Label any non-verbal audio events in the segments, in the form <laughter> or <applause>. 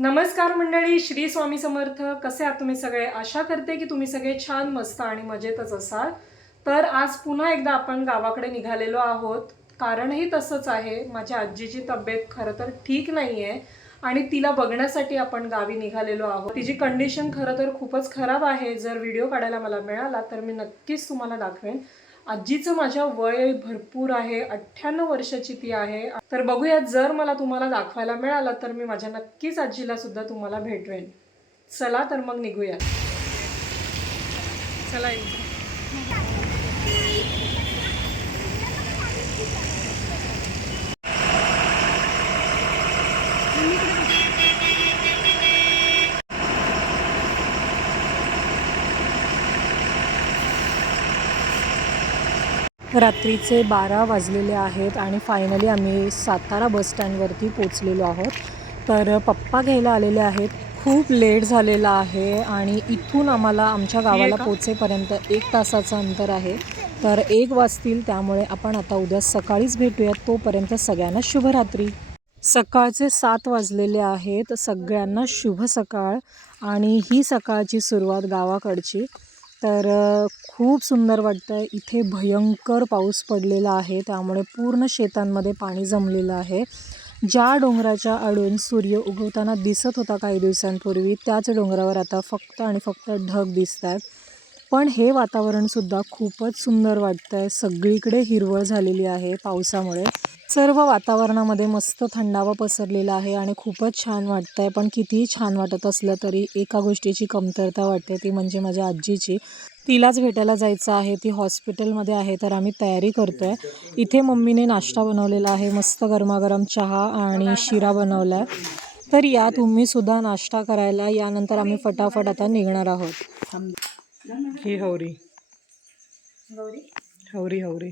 नमस्कार मंडळी श्री स्वामी समर्थ. कसे आहात तुम्ही सगळे? आशा करते की तुम्ही सगळे छान मस्त आणि मजेतच असाल. तर आज पुन्हा एकदा आपण गावाकडे निघालेलो आहोत. कारणही तसंच आहे माझ्या आजीची तब्येत खरं तर ठीक नाही आहे आणि तिला बघण्यासाठी आपण गावी निघालेलो आहोत. तिची कंडिशन खरं तर खूपच खराब आहे. जर व्हिडिओ काढायला मला मिळाला तर मी नक्कीच तुम्हाला दाखवेन. आजीचं माझ्या वय भरपूर आहे अठ्ठ्याण्णव वर्षाची ती आहे. तर बघूयात जर मला तुम्हाला दाखवायला मिळालं तर मी माझ्या नक्कीच आजीला सुद्धा तुम्हाला भेटवेन. चला तर मग निघूया चला येऊ. रात्रीचे बारा वाजलेले आहेत आणि फायनली आम्ही सातारा बस स्टँडवरती पोचलेलो आहोत. तर पप्पा घ्यायला आलेले आहेत. खूप लेट झालेला आहे आणि इथून आम्हाला आमच्या गावाला? पोचेपर्यंत एक तासाचं अंतर आहे. तर एक वाजतील त्यामुळे आपण आता उद्या सकाळीच भेटूयात तोपर्यंत सगळ्यांना शुभरात्री. सकाळचे सात वाजलेले आहेत. सगळ्यांना शुभ सकाळ. आणि ही सकाळची सुरुवात गावाकडची. तर खूप सुंदर वाटतं आहे इथे भयंकर पाऊस पडलेला आहे. त्यामुळे पूर्ण शेतांमध्ये पाणी जमलेलं आहे. ज्या डोंगराच्या आडून सूर्य उगवताना दिसत होता काही दिवसांपूर्वी त्याच डोंगरावर आता फक्त आणि फक्त ढग दिसत आहेत पण हे वातावरणसुद्धा खूपच सुंदर वाटतं आहे सगळीकडे हिरवळ झालेली आहे पावसामुळे. सर्व वातावरणामध्ये मस्त थंडावा पसरलेला आहे आणि खूपच छान वाटतं आहे पण कितीही छान वाटत असलं तरी एका गोष्टीची कमतरता वाटते ती म्हणजे माझ्या आजीची. तिलाच भेटायला जायचं आहे ती हॉस्पिटलमध्ये आहे तर आम्ही तयारी करतो आहे इथे मम्मीने नाश्ता बनवलेला आहे मस्त गरमागरम चहा आणि शिरा बनवला आहे तर या तुम्हीसुद्धा नाश्ता करायला यानंतर आम्ही फटाफट आता निघणार आहोत. ही हवरी गौरी? हवरी हवरी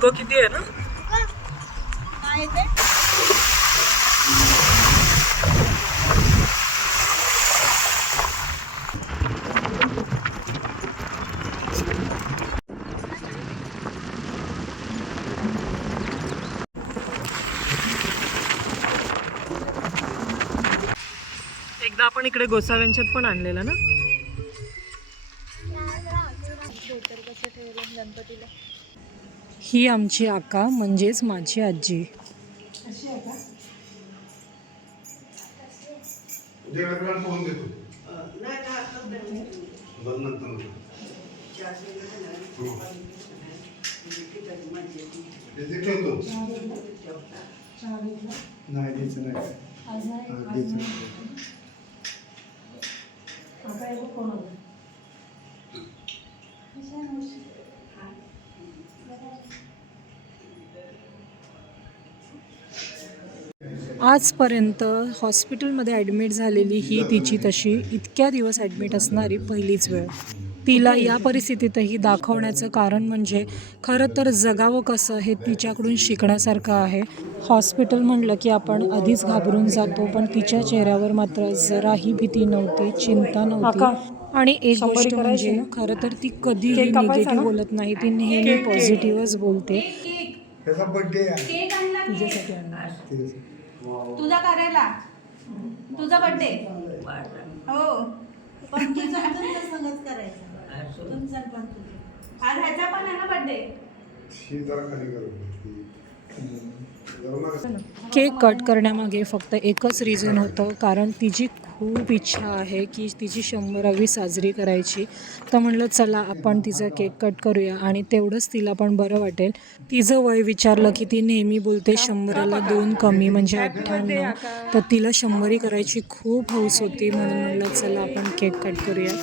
धुकं किती आहे ना? एकदा आपण इकडे गोसाव्यांच्यात पण आणलेलं ना? ही आमची आका म्हणजेच माझी आजी. नाही आजपर्यंत हॉस्पिटलमध्ये ॲडमिट झालेली ही तिची तशी इतक्या दिवस ॲडमिट असणारी पहिलीच वेळ. तिला या परिस्थितीतही दाखवण्याचं कारण म्हणजे खरं तर जगावं कसं हे तिच्याकडून शिकण्यासारखं आहे. हॉस्पिटल म्हणलं की आपण आधीच घाबरून जातो पण तिच्या चेहऱ्यावर मात्र जराही भीती नव्हती चिंता नव्हती. आणि एक गोष्ट म्हणजे खरं तर ती कधीही निगेटिव्ह बोलत नाही ती नेहमी पॉझिटिव्हच बोलते? तिच्यासाठी. तुझा करायला? तुझा बर्थडे हो. पण तुझा संगच करायचा. आज ह्याचा पण आहे ना बर्थडे केक कट करण्यामागे फक्त एकच रिझन होतं कारण तिची खूप इच्छा आहे की तिची शंभरावी साजरी करायची. तर म्हणलं चला आपण तिचं केक कट करूया आणि तेवढंच तिला पण बरं वाटेल. तिचं वय विचारलं की ती नेहमी बोलते शंभराला दोन कमी म्हणजे अठ्ठ्याण्णव तर तिला शंभरी करायची खूप हौस होती. म्हणून म्हणलं चला आपण केक कट करूया.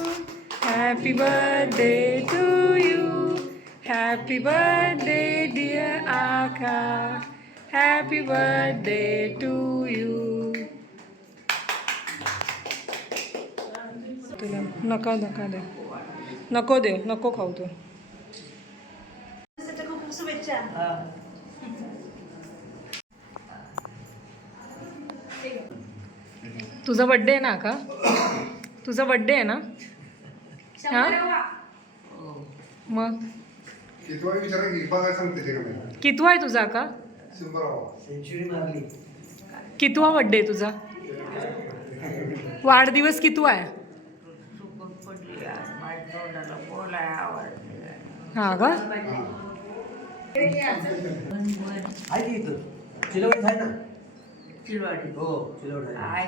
Happy birthday to you happy birthday dear Aka happy birthday to you नका नका दे. नको दे नको खाऊ तू. खूप शुभेच्छा. तुझा बड्डे आहे ना का? तुझा बड्डे आहे ना? हा? मग? कितवा आहे तुझा का? कितवा बड्डे आहे तुझा? <laughs> वाढदिवस कितवा आहे? हा का? आहे की इथं? चिलवडीत आहे ना? चिलवाडी. हो चिलवड आहे. आहे.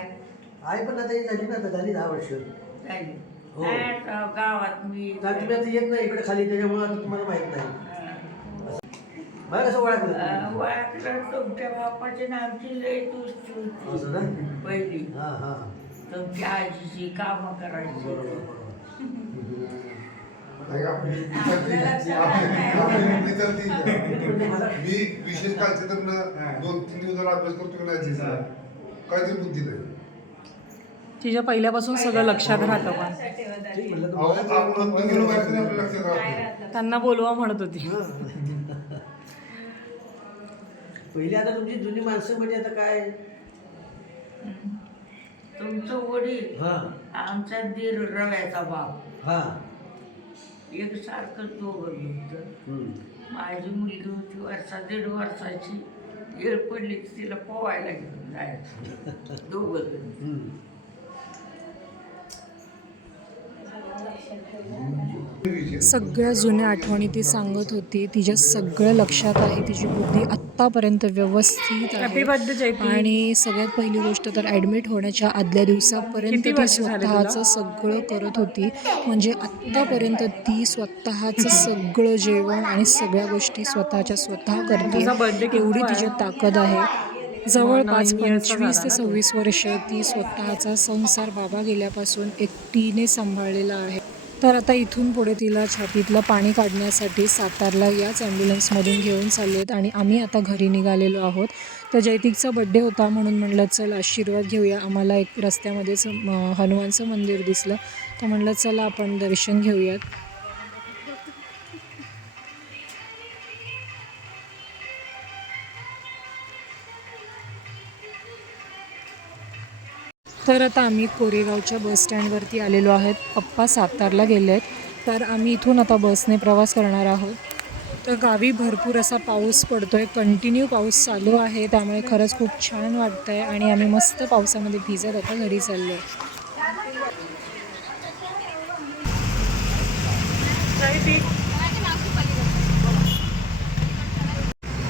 आहे पण आता ही झाली ना आता झाली दहा वर्ष. झाली. हो. नाही आता गावात मी तर तुम्ही आता येत नाही इकडे खाली त्याच्यामुळे आता तुम्हाला माहीत नाही. मला कसं ओळखलं अं, ओळखलं तुमच्या बापाची नावची लय तुझी तुम्ही? असं ना? पहिली. हां हां. तुमच्या आजीची कामं करायची. बरोबर बरोबर नाही का? आपली विचारती- आपली- आपली विचारती का? मी विशेष दोन तीन दिवस अभ्यास करतो की नाही काहीतरी बुद्धी नाही. तिच्या पहिल्यापासून सगळं लक्षात राहतं पण. त्यांना बोलवा म्हणत होती. पहिली आता तुमची जुनी माणसं म्हणजे आता काय? तुमचं वडील हां. आमचा दीर रव्याचा बाप. हां. एक सारखं दोघं होतं. माझी मुलगी होती वर्षा दीड वर्षाची. येळ पडली की तिला पोवायला घेऊन जायचं. <laughs> दोघं सगळ्या जुन्या आठवणी ती सांगत होती. तिच्या सगळं लक्षात आहे. तिची बुद्धी आत्तापर्यंत व्यवस्थित आहे. आणि सगळ्यात पहिली गोष्ट तर ॲडमिट होण्याच्या आदल्या दिवसापर्यंत ती? स्वतःचं सगळं करत होती. म्हणजे आत्तापर्यंत ती स्वतःचं सगळं जेवण आणि सगळ्या गोष्टी स्वतःच्या स्वतः करते. एवढी? तिची ताकद आहे. जवळपास पंचवीस ते? सव्वीस वर्ष ती स्वतःचा संसार बाबा गेल्यापासून एकटीने सांभाळलेला आहे. तर आता इथून पुढे तिला छातीतलं पाणी काढण्यासाठी सातारला याच ॲम्ब्युलन्समधून घेऊन चालले आहेत आणि आम्ही आता घरी निघालेलो आहोत. तर जयतिकचा बड्डे होता म्हणून म्हणलं चल आशीर्वाद घेऊया. आम्हाला एक रस्त्यामध्येच हनुमानचं मंदिर दिसलं. तर म्हणलं चला आपण दर्शन घेऊयात. तर आता आम्ही कोरेगावच्या बस स्टँडवरती आलेलो आहेत. पप्पा सातारला गेले आहेत तर आम्ही इथून आता बसने प्रवास करणार आहोत. तर गावी भरपूर असा पाऊस पडतो आहे कंटिन्यू पाऊस चालू आहे. त्यामुळे खरंच खूप छान वाटतं आहे आणि आम्ही मस्त पावसामध्ये भिजत आता घरी चाललो आहे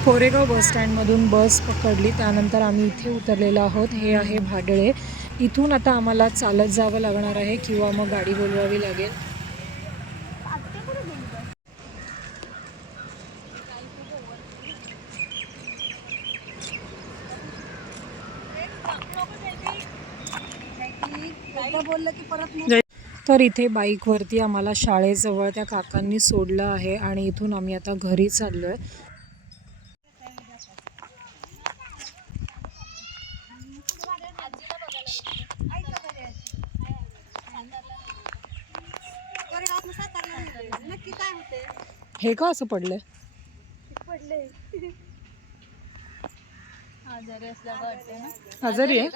कोरेगाव बस स्टँडमधून बस पकडली. त्यानंतर आम्ही इथे उतरलेलो आहोत. हे आहे भाडळे. इथून आता आम्हाला चालत जावं लागणार आहे किंवा मग गाडी बोलवावी लागेल. तर इथे बाईकवरती आम्हाला शाळेजवळ त्या काकांनी सोडलं आहे आणि इथून आम्ही आता घरी चाललो आहे हे का असं पडलंय? पडले आजारी असल्याचं वाटते ना? आजारी आहे?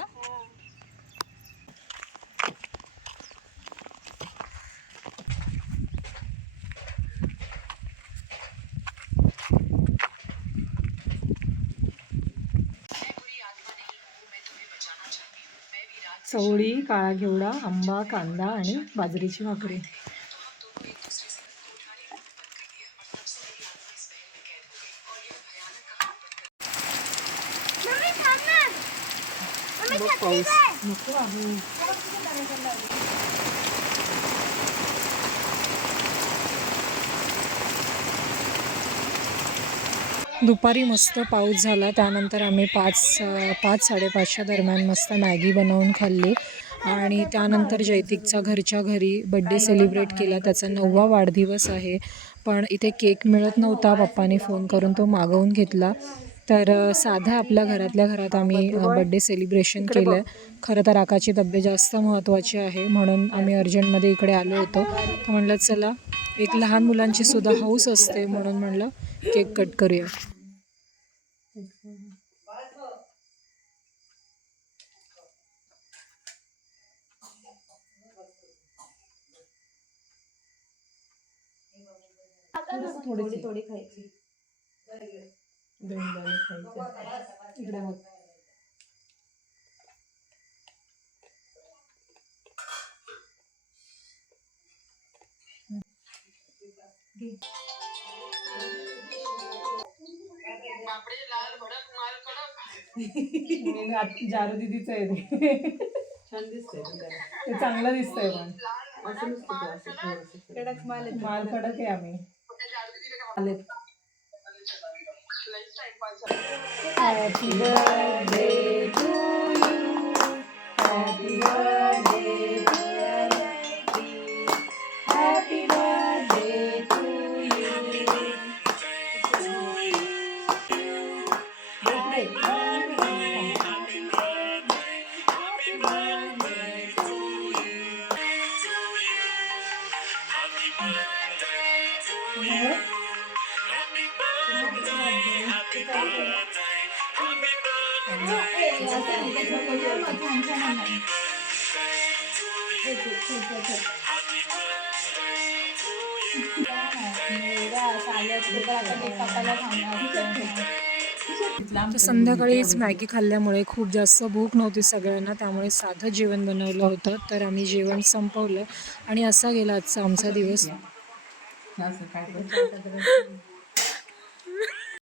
चवळी काळा घेवडा आंबा कांदा आणि बाजरीची भाकरी. बघ पाऊस नको आहे दुपारी मस्त पाऊस झाला. त्यानंतर आम्ही पाच पाच साडेपाचच्या दरम्यान मस्त मॅगी बनवून खाल्ली. आणि त्यानंतर जैतिकचा घरच्या घरी बड्डे सेलिब्रेट केला. त्याचा नववा वाढदिवस आहे. पण इथे केक मिळत नव्हता. पप्पाने फोन करून तो मागवून घेतला. तर साधा आपल्या घरातल्या घरात आम्ही बड्डे सेलिब्रेशन केलं. आहे खरं तर आकाची तब्येत जास्त महत्त्वाची आहे म्हणून आम्ही अर्जंटमध्ये इकडे आलो होतो. तर म्हटलं चला एक लहान मुलांची सुद्धा हौस असते म्हणून म्हणलं केक कट करूया. थोडी थोडी खायची दोन दाणे खायचे. इकडे बघ. <laughs> जारू दिदीच आहे ते. छान दिसतंय ते चांगलं दिसतंय पण. असं नसतं कडक माल आहे. माल कडक आहे आम्ही. आलेत. Happy birthday to you. Happy birthday, dear Abby. Happy birthday to you. To you. Happy birthday. संध्याकाळीच मॅगी खाल्ल्यामुळे खूप जास्त भूक नव्हती सगळ्यांना त्यामुळे साधं जेवण बनवलं होतं. तर आम्ही जेवण संपवलं आणि असा गेला आजचा आमचा दिवस.